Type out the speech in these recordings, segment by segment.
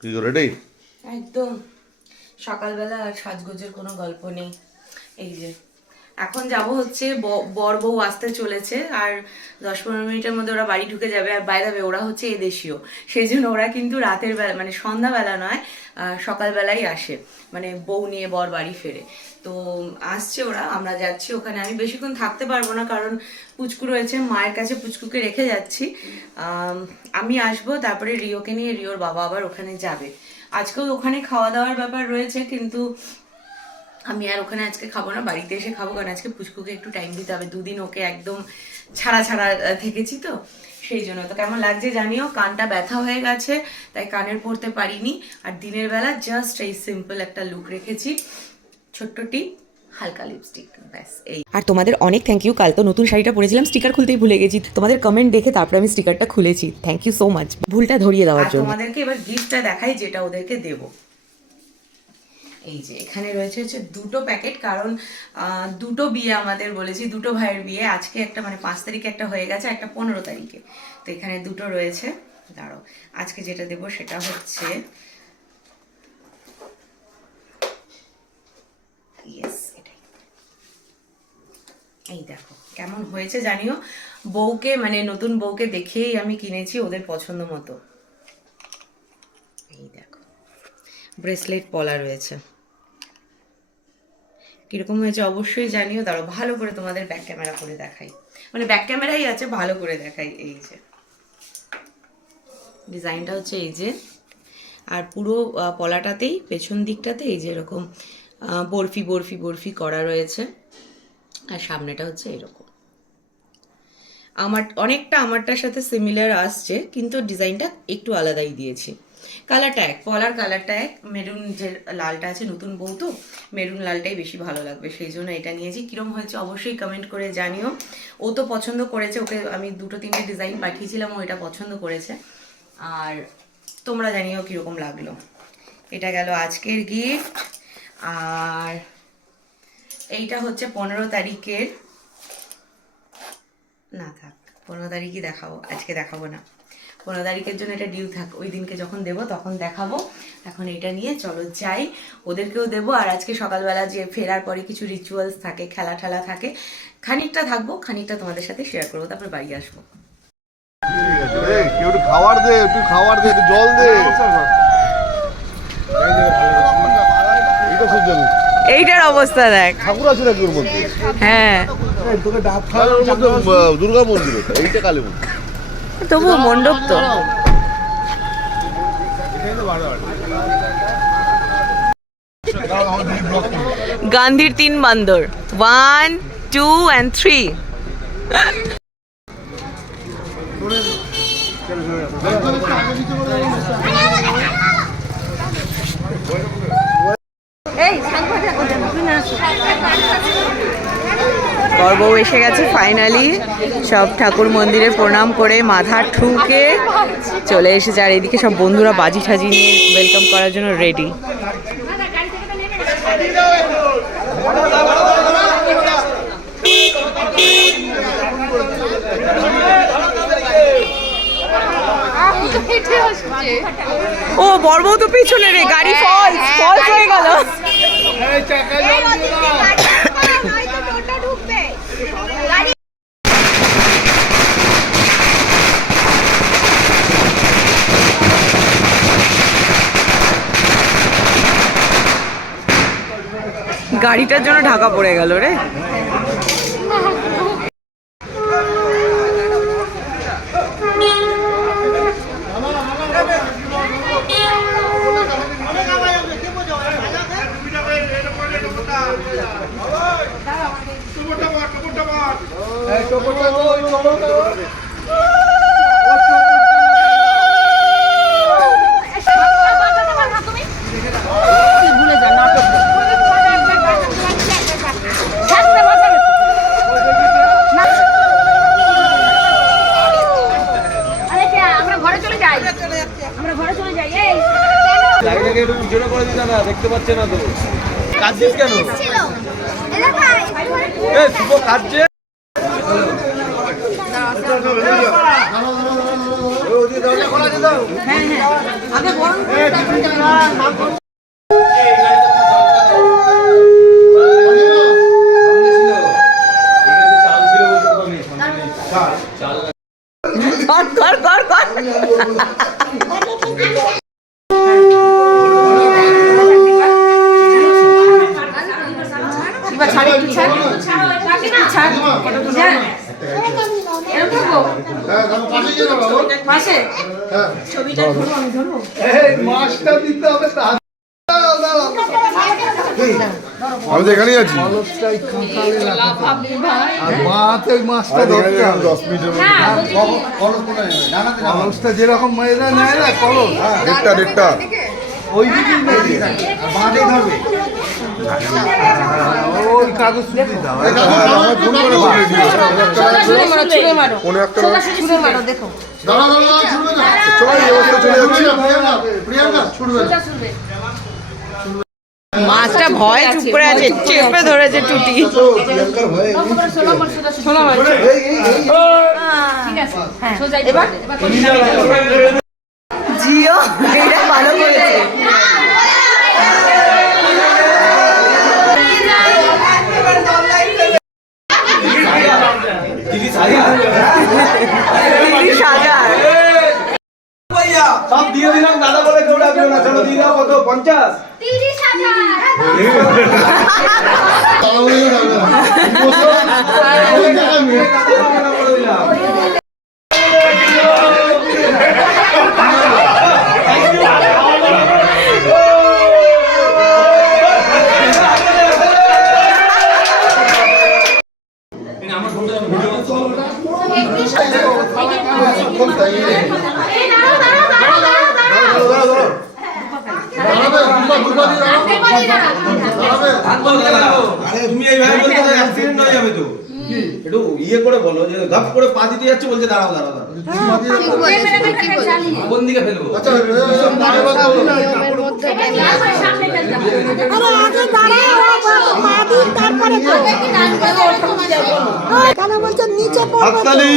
কি করে রে? একদম সকালবেলা আর সাজগোজের কোনো গল্প নেই। এই যে এখন যাব হচ্ছে, বর বউ আসতে চলেছে, আর 10-15 মিনিটের মধ্যে ওরা বাড়ি ঢুকে যাবে। আর বাইরে যাবে, ওরা হচ্ছে এদেশীয়, সেই জন্য ওরা কিন্তু রাতের বেলা মানে সন্ধ্যাবেলা নয়, সকালবেলাই আসে, মানে বউ নিয়ে বর বাড়ি ফেরে। তো আসছে ওরা, আমরা যাচ্ছি ওখানে। আমি বেশিক্ষণ থাকতে পারবো না, কারণ পুচকু রয়েছে, মায়ের কাছে পুচকুকে রেখে যাচ্ছি। আমি আসবো, তারপরে রিওকে নিয়ে রিওর বাবা আবার ওখানে যাবে। আজকেও ওখানে খাওয়া দাওয়ার ব্যাপার রয়েছে, কিন্তু আমি আর ওখানে আজকে খাবো না, বাড়িতে এসে খাবো, কারণ আজকে পুচকুকে একটু টাইম দিতে হবে। দুদিন ওকে একদম ছাড়া ছাড়া থেকেছি, তো সেই জন্য। তো কেমন লাগছে জানিও, কানটা ব্যথা হয়ে গেছে, তাই কানের পরতে পারিনি। আর দিনের বেলা জাস্ট এই সিম্পল একটা লুক রেখেছি, ছোট্ট টিপ, হালকা লিপস্টিক, ব্যাস এই। আর তোমাদের অনেক থ্যাংক ইউ, কাল তো নতুন শাড়িটা পরেছিলাম, স্টিকার খুলতেই ভুলে গেছি। তোমাদের কমেন্ট দেখে তারপরে আমি স্টিকারটা খুলেছি, থ্যাংক ইউ সো মাচ ভুলটা ধরিয়ে দেওয়ার জন্য। তোমাদেরকে এবার গিফটটা দেখাই, যেটা ওদেরকে দেবো। এই যে এখানে রয়েছে হচ্ছে 2টো প্যাকেট, কারণ 2টো বিয়ে আমাদের বলেছি, 2টো ভাইয়ের বিয়ে। আজকে একটা মানে 5 তারিখে একটা হয়ে গেছে, একটা 15 তারিখে। তো এখানে 2টো রয়েছে। দাঁড়াও, আজকে যেটা দেবো সেটা হচ্ছে এটাই। এই দেখো কেমন হয়েছে জানিও। বউকে মানে নতুন বউকে দেখেই আমি কিনেছি, ওদের পছন্দ মতো। এই দেখো, ব্রেসলেট পলা রয়েছে, কিরকম হয়েছে অবশ্যই জানিও। দাঁড়াও ভালো করে তোমাদের ব্যাক ক্যামেরা করে দেখাই, মানে ব্যাক ক্যামেরাই আছে, ভালো করে দেখাই। এই যে ডিজাইনটা হচ্ছে এই যে, আর পুরো পলাটাতেই পেছন দিকটাতে এই যে এরকম বরফি বরফি বরফি করা রয়েছে, আর সামনেটা হচ্ছে এরকম। অনেকটা আমারটার সাথে সিমিলার আসছে, কিন্তু ডিজাইনটা একটু আলাদাই দিয়েছি। কালারটা এক, পলার কালারটা এক, মেরুন যে লালটা আছে, নতুন বউ তো মেরুন লালটাই বেশি ভালো লাগবে, সেই জন্য এটা নিয়েছি। কিরম হয়েছে অবশ্যই কমেন্ট করে জানিও। ও তো পছন্দ করেছে, ওকে আমি 2-3টে ডিজাইন পাঠিয়েছিলাম, ও এটা পছন্দ করেছে। আর তোমরা জানিও কীরকম লাগলো। এটা গেল আজকের গিফট। আর এইটা হচ্ছে 15 তারিখের, না থাক 15 তারিখই দেখাবো, আজকে দেখাবো না। 15 তারিখের জন্য এটা ডিউ থাক, ওই দিনকে যখন দেবো তখন দেখাবো। এখন এটা নিয়ে চলো যাই, ওদেরকেও দেবো। আর আজকে সকালবেলা যে ফেরার পরে কিছু রিচুয়ালস থাকে, খেলা ঠেলা থাকে, খানিকটা থাকবো, খানিকটা তোমাদের সাথে শেয়ার করবো, তারপর বাড়ি আসবো। একটু খাবার দে, একটু খাবার দে, একটু জল দে। এইটার অবস্থা দেখ, ঠাকুর আছে নাকি ওর মধ্যে? হ্যাঁ ওর মধ্যে দুর্গা মন্দির, এইটা কালী মন্দির, তবু মণ্ডপ তো। গান্ধীর 3 বান্দর, 1, 2 and 3। বউ এসে গেছে ফাইনালি, সব ঠাকুর মন্দিরে প্রণাম করে মাথা ঠুকে চলে এসেছে। আর এদিকে সব বন্ধুরা বাজি ঠাজি নিয়ে ওয়েলকাম করার জন্য রেডি। ও বড় বউ তো পিছনে রে, গাড়ি ফলস হয়ে গেল। গাড়িটার জন্য ঢাকা পড়ে গেল রে। দেখতে পাচ্ছে না তো, কাঁদছিস কেন? শুভ কাঁদছে। হ্যাঁ হ্যাঁ আগে বরণ করে তারপরে কর কর কর ছাড় একটু ছাড় ছাড় পাশে ছবিটা ধরো আমি ধরবো মাছটা দিতে হবে আমি তো এখানেই আছি মাছটা ধরতে হবে 10 মিনিটের মধ্যে মাছটা যেরকম মেয়েরা নেয় না কলস দেড়টা ওই দিকেই বাঁধে ধরবে ওই কাগজ ছুটি দাও আমার ফোন করে বলে দিও ছুঁড়ে মারো ছুঁড়ে মারো কোনো একটা ছুঁড়ে মারো দেখো চলো এই অবস্থা চলে যাচ্ছি মাছটা ভয় চুপ করে আছে চেপে ধরেছে টুটি এবার জিও এটা ভালো করেছে সব দিয়ে দিলাম দাদা বলে কেউ ডাকবে না চলো দিয়ে দাও কত 50 তুমি এইভাবে বলতে অ্যাক্সিডেন্ট হয়ে যাবে তো একটু ইয়ে করে বলো যে গাপ করে পা দিতে যাচ্ছে বলছে দাঁড়াও দাঁড়াও দাঁড়াও কোন দিকে ফেলবো কেন বলছে নিচে পড়বে হাততালি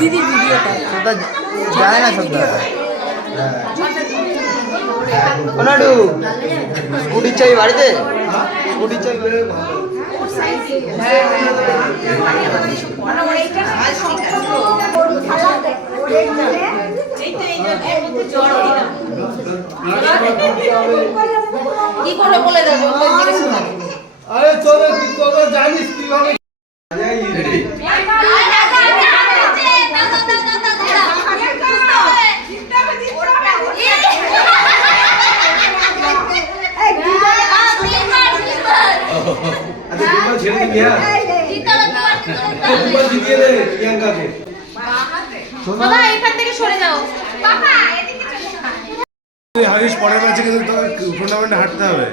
দিদি ভিডিওটা যায় না সন্ধ্যা ওনাডু স্কুটি চাই বাড়িতে স্কুটি চাই কি করে বলে দেবো আরে তোরা জানিস কিভাবে ছেড়ে দিবি হ্যাঁ জিতিয়ে দে প্রিয়াঙ্কাকে বাবা এখান থেকে সরে যাও বাবা এদিকে চলে যাও হারিস পরের ম্যাচে কিন্তু টুর্নামেন্টে হাঁটতে হবে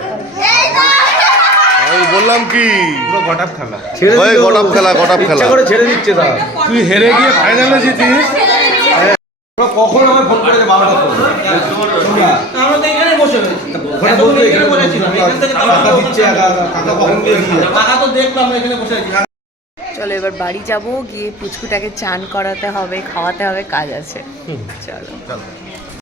আমি বললাম কি পুরো গটাপ খেলা ওই গটাপ খেলা ইচ্ছা করে ছেড়ে দিচ্ছে তা তুই হেরে গিয়ে ফাইনালে জিতিস ওরা কখন আমায় ফোন করেছে 12টা পর আমরা তো এখানে বসে ওখানে বলতে এখানে বসেছিলাম এখান থেকে টাকা দিচ্ছে টাকা কখন দিয়ে দিয়ে টাকা তো দেখলাম এখানে বসে আছি চলো এবার বাড়ি যাব গিয়ে পুচকুটাকে চান করাতে হবে খাওয়াতে হবে কাজ আছে চলো